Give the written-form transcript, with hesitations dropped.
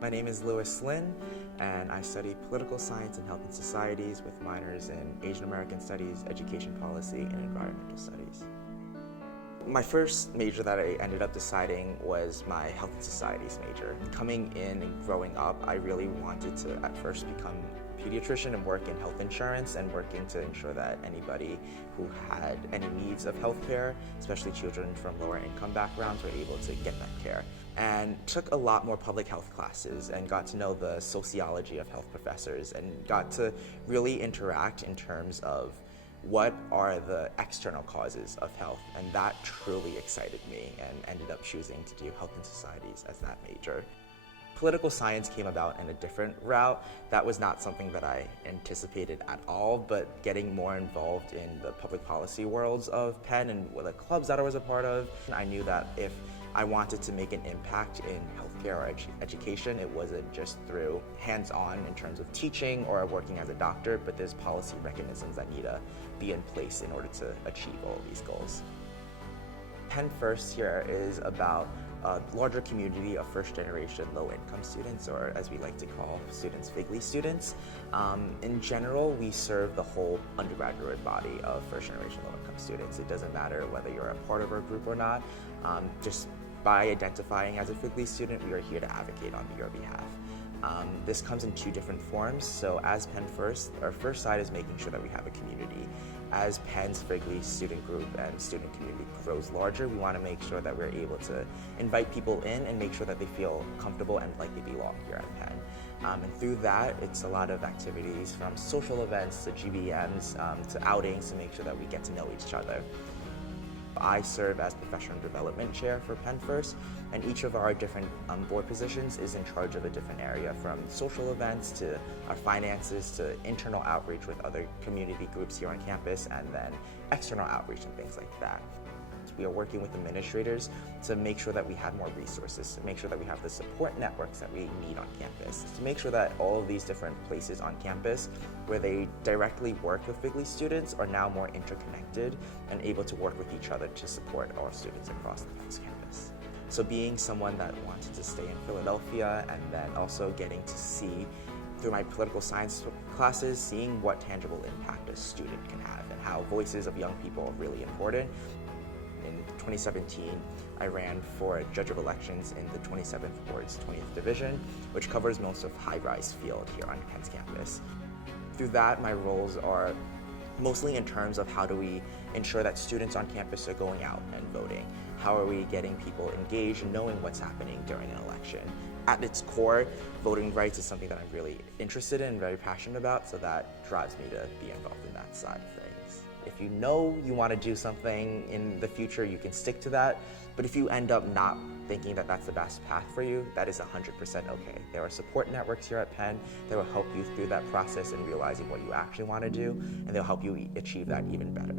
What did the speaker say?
My name is Louis Lin, and I study political science and health and societies with minors in Asian American studies, education policy, and environmental studies. My first major that I ended up deciding was my health and societies major. Coming in and growing up, I really wanted to at first become a pediatrician and work in health insurance and working to ensure that anybody who had any needs of health care, especially children from lower income backgrounds, were able to get that care. And took a lot more public health classes and got to know the sociology of health professors and got to really interact in terms of what are the external causes of health, and that truly excited me and ended up choosing to do health and societies as that major. Political science came about in a different route. That was not something that I anticipated at all, but getting more involved in the public policy worlds of Penn and the clubs that I was a part of, I knew that if I wanted to make an impact in healthcare or education, it wasn't just through hands-on in terms of teaching or working as a doctor, but there's policy mechanisms that need to be in place in order to achieve all of these goals. Penn First here is about a larger community of first-generation low-income students, or as we like to call students, FIGLY students. In general, we serve the whole undergraduate body of first-generation low-income students. It doesn't matter whether you're a part of our group or not. Just by identifying as a FIGLY student, we are here to advocate on your behalf. This comes in two different forms. So as Penn First, our first side is making sure that we have a community. As Penn's FIGLY student group and student community grows larger, we want to make sure that we're able to invite people in and make sure that they feel comfortable and like they belong here at Penn. And through that, it's a lot of activities from social events to GBMs to outings to make sure that we get to know each other. I serve as Professional Development Chair for Penn First, and each of our different board positions is in charge of a different area, from social events to our finances to internal outreach with other community groups here on campus, and then external outreach and things like that. We are working with administrators to make sure that we have more resources, to make sure that we have the support networks that we need on campus, to make sure that all of these different places on campus where they directly work with FIGLY students are now more interconnected and able to work with each other to support all students across the Penn's campus. So being someone that wanted to stay in Philadelphia and then also getting to see through my political science classes, seeing what tangible impact a student can have and how voices of young people are really important. In 2017, I ran for judge of elections in the 27th Ward's 20th Division, which covers most of high-rise field here on Penn's campus. Through that, my roles are mostly in terms of how do we ensure that students on campus are going out and voting? How are we getting people engaged and knowing what's happening during an election? At its core, voting rights is something that I'm really interested in and very passionate about, so that drives me to be involved in that side of things. If you know you want to do something in the future, you can stick to that. But if you end up not thinking that that's the best path for you, that is 100% okay. There are support networks here at Penn that will help you through that process and realizing what you actually want to do, and they'll help you achieve that even better.